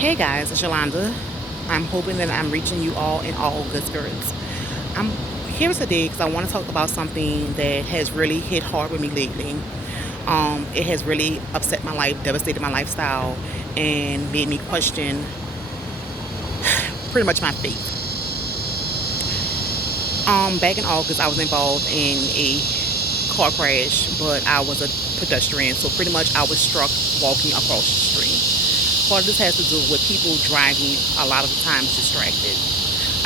Hey guys, it's Yolanda. I'm hoping that I'm reaching you all in all good spirits. I'm here today because I want to talk about something that has really hit hard with me lately. It has really upset my life, devastated my lifestyle, and made me question pretty much my faith. Back in August, I was involved in a car crash, but I was a pedestrian, so pretty much I was struck walking across the street. Part of this has to do with people driving a lot of the times distracted.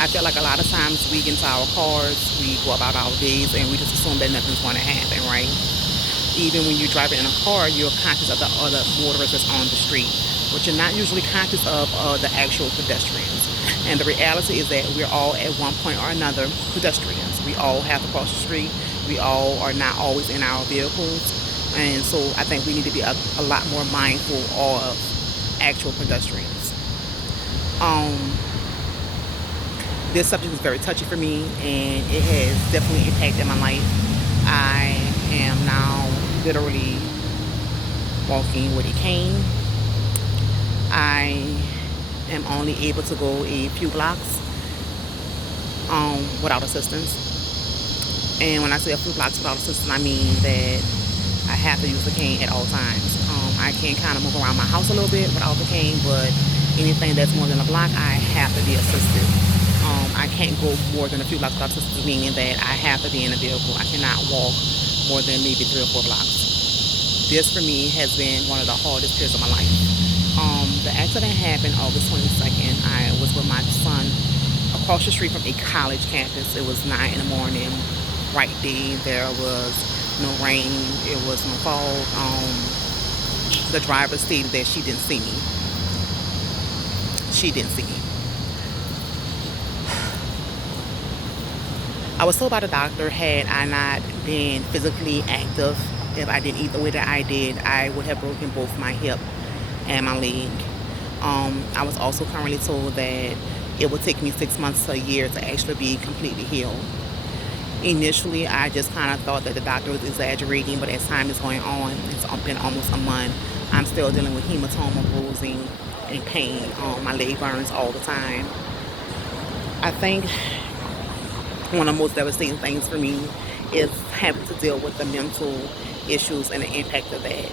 I feel like a lot of times we get into our cars, we go about our days, and we just assume that nothing's going to happen, right? Even when you're driving in a car, you're conscious of the other motorists that's on the street. What you're not usually conscious of are the actual pedestrians. And the reality is that we're all at one point or another pedestrians. We all have to cross the street. We all are not always in our vehicles. And so I think we need to be a lot more mindful of actual pedestrians. Um, this subject is very touchy for me, and it has definitely impacted my life. I am now literally walking with a cane. I am only able to go a few blocks without assistance. And when I say a few blocks without assistance, I mean that I have to use the cane at all times. I can kind of move around my house a little bit without the cane, but anything that's more than a block, I have to be assisted. I can't go more than a few blocks without assistance, meaning that I have to be in a vehicle. I cannot walk more than maybe 3 or 4 blocks. This for me has been one of the hardest periods of my life. The accident happened August 22nd. I was with my son across the street from a college campus. It was 9 in the morning, bright day. There was no rain. It was no fog. The driver stated that she didn't see me. She didn't see me. I was told by the doctor, had I not been physically active, if I didn't eat the way that I did, I would have broken both my hip and my leg. I was also currently told that it would take me 6 months to a year to actually be completely healed. Initially, I just kind of thought that the doctor was exaggerating, but as time is going on, it's been almost a month. I'm still dealing with hematoma, bruising, and pain. My leg burns all the time. I think one of the most devastating things for me is having to deal with the mental issues and the impact of that.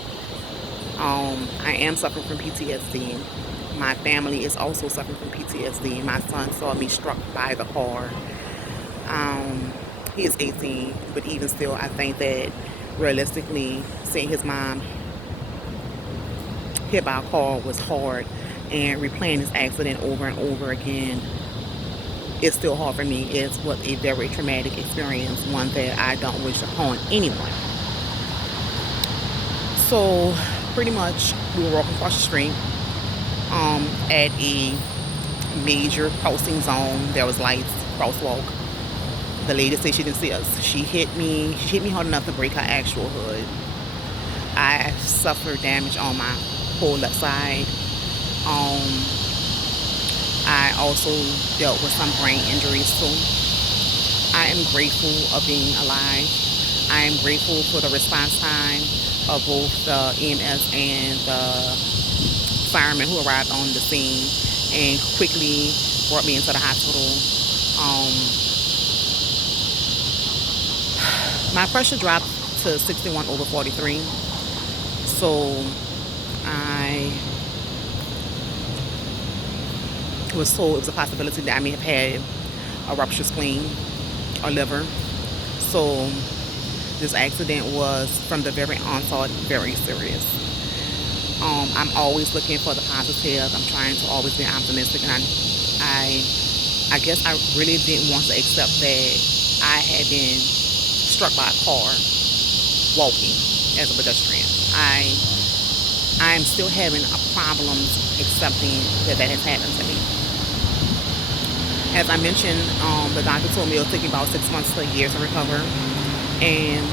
I am suffering from PTSD. My family is also suffering from PTSD. My son saw me struck by the car. He is 18, but even still, I think that realistically, seeing his mom hit by a car was hard, and replaying this accident over and over again is still hard for me. It was a very traumatic experience, one that I don't wish upon anyone. So, pretty much, we were walking across the street at a major crossing zone. There was lights, crosswalk. The lady said she didn't see us. She hit me. She hit me hard enough to break her actual hood. I suffered damage on my whole left side. I also dealt with some brain injuries too. I am grateful of being alive. I am grateful for the response time of both the EMS and the firemen who arrived on the scene and quickly brought me into the hospital. My pressure dropped to 61/43. So I was told it was a possibility that I may have had a ruptured spleen or liver. So this accident was, from the very onset, very serious. I'm always looking for the positive. I'm trying to always be optimistic, and I guess I really didn't want to accept that I had been struck by a car walking as a pedestrian. I'm still having a problem accepting that that has happened to me. As I mentioned, the doctor told me it will take me about 6 months to a year to recover. And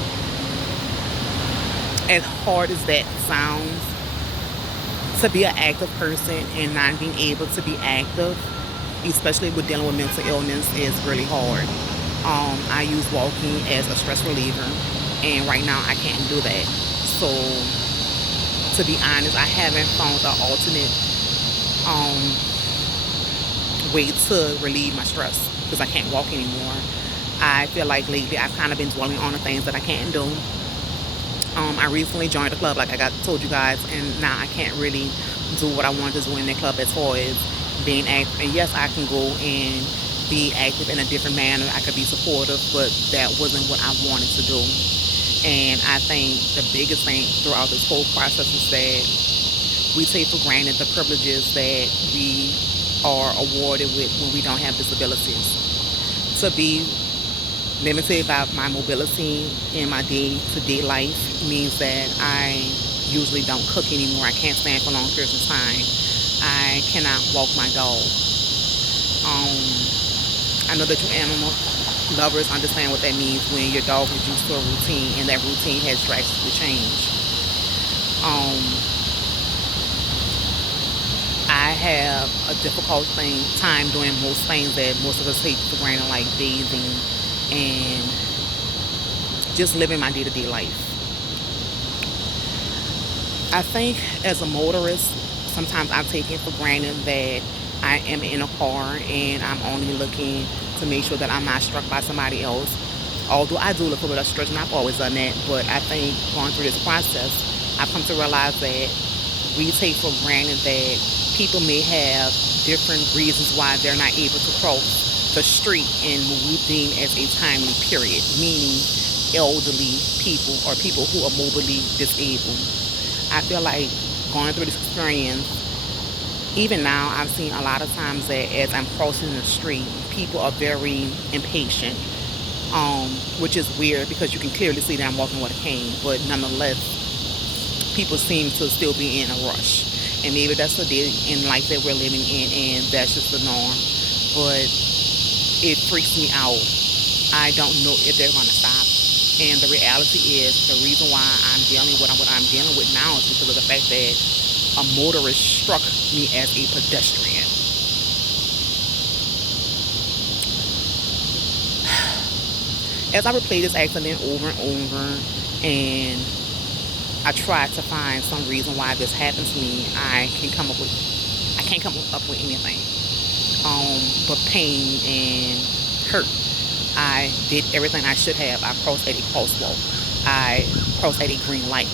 as hard as that sounds, to be an active person and not being able to be active, especially with dealing with mental illness, is really hard. I use walking as a stress reliever, and right now I can't do that. So, to be honest, I haven't found an alternate um, way to relieve my stress because I can't walk anymore. I feel like lately I've kind of been dwelling on the things that I can't do. I recently joined a club, like told you guys, and now I can't really do what I wanted to do in the club as far as being active. And yes, I can go and be active in a different manner. I could be supportive, but that wasn't what I wanted to do. And I think the biggest thing throughout this whole process is that we take for granted the privileges that we are awarded with when we don't have disabilities. To be limited by my mobility in my day-to-day life means that I usually don't cook anymore. I can't stand for long periods of time. I cannot walk my dog. I know that you animal lovers understand what that means when your dog is used to a routine and that routine has drastically changed. I have a difficult time doing most things that most of us take for granted, like bathing and just living my day-to-day life. I think as a motorist, sometimes I take it for granted that I am in a car and I'm only looking to make sure that I'm not struck by somebody else. Although I do look over the stretch, and I've always done that, but I think going through this process, I've come to realize that we take for granted that people may have different reasons why they're not able to cross the street in what we deem as a timely period, meaning elderly people or people who are mobilely disabled. I feel like going through this experience, even now, I've seen a lot of times that as I'm crossing the street, people are very impatient, which is weird because you can clearly see that I'm walking with a cane, but nonetheless, people seem to still be in a rush. And maybe that's the day in life that we're living in, and that's just the norm. But it freaks me out. I don't know if they're going to stop. And the reality is the reason why I'm dealing with what I'm dealing with now is because of the fact that a motorist struck me as a pedestrian. As I replay this accident over and over, and I try to find some reason why this happened to me, I can't come up with anything. But pain and hurt. I did everything I should have. I crossed at a crosswalk. I crossed at a green light.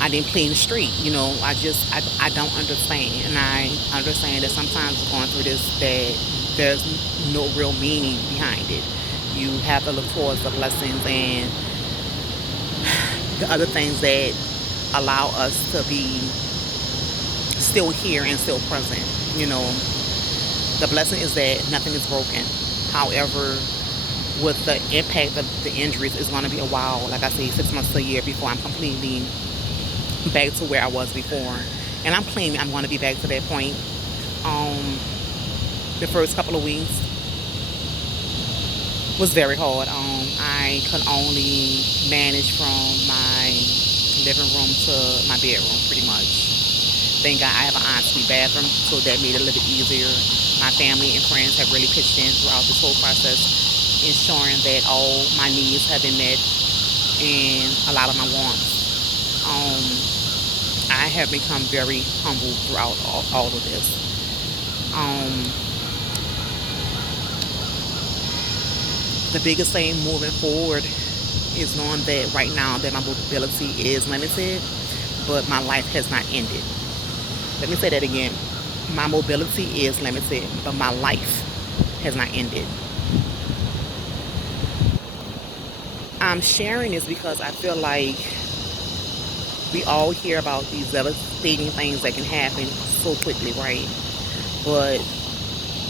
I didn't play in the street. I don't understand. And I understand that sometimes going through this, that there's no real meaning behind it. You have to look towards the blessings and the other things that allow us to be still here and still present. The blessing is that nothing is broken. However, with the impact of the injuries, it's going to be a while, like I say, 6 months to a year before I'm completely back to where I was before. And I'm claiming I'm going to be back to that point. The first couple of weeks was very hard. I could only manage from my living room to my bedroom, pretty much. Thank God I have an ensuite bathroom, so that made it a little bit easier. My family and friends have really pitched in throughout this whole process, ensuring that all my needs have been met and a lot of my wants. I have become very humble throughout all of this. The biggest thing moving forward is knowing that right now that my mobility is limited, but my life has not ended. Let me say that again. My mobility is limited, but my life has not ended. I'm sharing this because I feel like we all hear about these devastating things that can happen so quickly, right? But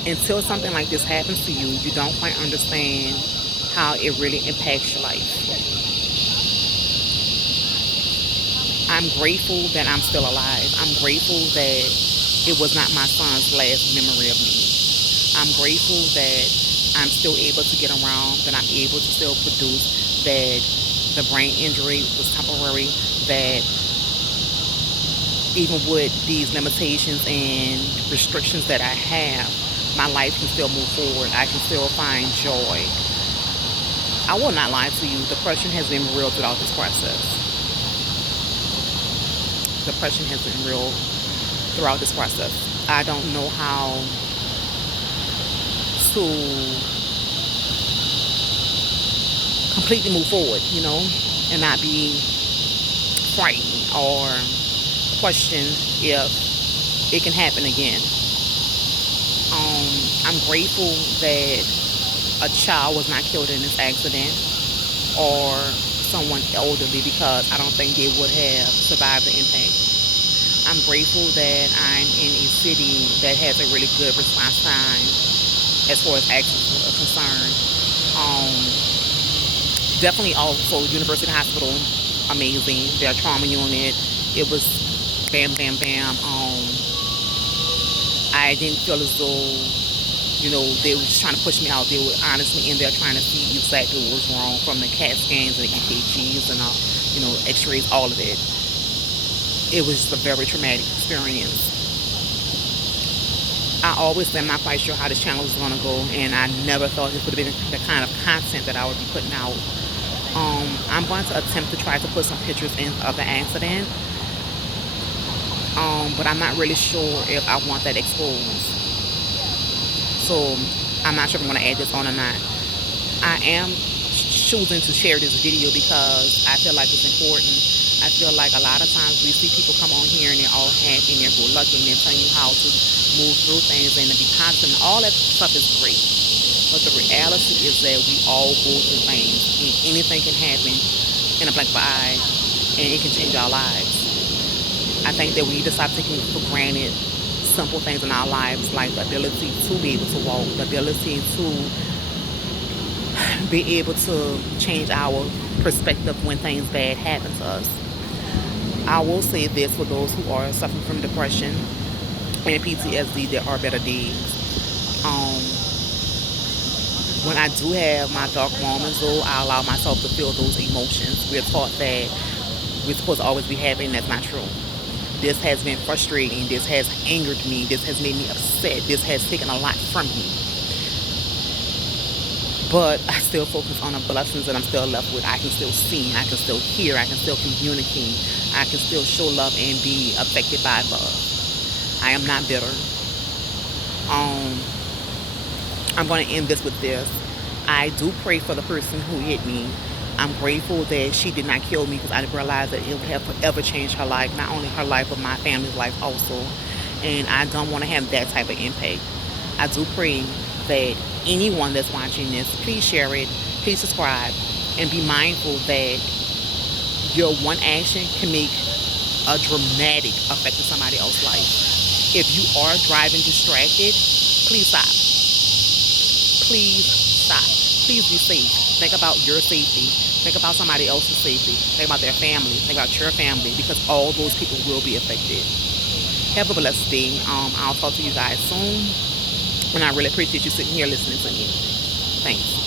until something like this happens to you, you don't quite understand how it really impacts your life. I'm grateful that I'm still alive. I'm grateful that it was not my son's last memory of me. I'm grateful that I'm still able to get around, that I'm able to still produce, that the brain injury was temporary, that even with these limitations and restrictions that I have, my life can still move forward. I can still find joy. I will not lie to you. Depression has been real throughout this process. depression has been real throughout this process. I don't know how to completely move forward, and not be frightened or question if it can happen again. I'm grateful that a child was not killed in this accident or someone elderly, because I don't think they would have survived the impact. I'm grateful that I'm in a city that has a really good response time as far as accidents are concerned. Definitely also University Hospital, amazing. Their trauma unit, it was bam, bam, bam. I didn't feel as though, they were just trying to push me out. They were honestly in there trying to see exactly what was wrong, from the CAT scans and the EKGs and X-rays, all of it. It was just a very traumatic experience. I always say I'm not quite sure how this channel was going to go, and I never thought this would have been the kind of content that I would be putting out. I'm going to attempt to try to put some pictures in of the accident, but I'm not really sure if I want that exposed. So I'm not sure if I'm going to add this on or not. I am choosing to share this video because I feel like it's important. I feel like a lot of times we see people come on here and they're all happy and they're good lucky and they're telling you how to move through things and to be positive, and all that stuff is great. But the reality is that we all go through things, and anything can happen in a blink of an eye, and it can change our lives. I think that we need to stop taking for granted simple things in our lives, like the ability to be able to walk, the ability to be able to change our perspective when things bad happen to us. I will say this for those who are suffering from depression and PTSD, there are better days. When I do have my dark moments, though, I allow myself to feel those emotions. We're taught that we're supposed to always be happy, and that's not true. This has been frustrating. This has angered me. This has made me upset. This has taken a lot from me. But I still focus on the blessings that I'm still left with. I can still see. I can still hear. I can still communicate. I can still show love and be affected by love. I am not bitter. I'm going to end this with this. I do pray for the person who hit me. I'm grateful that she did not kill me, because I realized that it would have forever changed her life, not only her life, but my family's life also. And I don't want to have that type of impact. I do pray that anyone that's watching this, please share it, please subscribe, and be mindful that your one action can make a dramatic effect in somebody else's life. If you are driving distracted, please stop. Please stop. Please be safe. Think about your safety. Think about somebody else's safety. Think about their family. Think about your family, because all those people will be affected. Have a blessed day. I'll talk to you guys soon. And I really appreciate you sitting here listening to me. Thanks.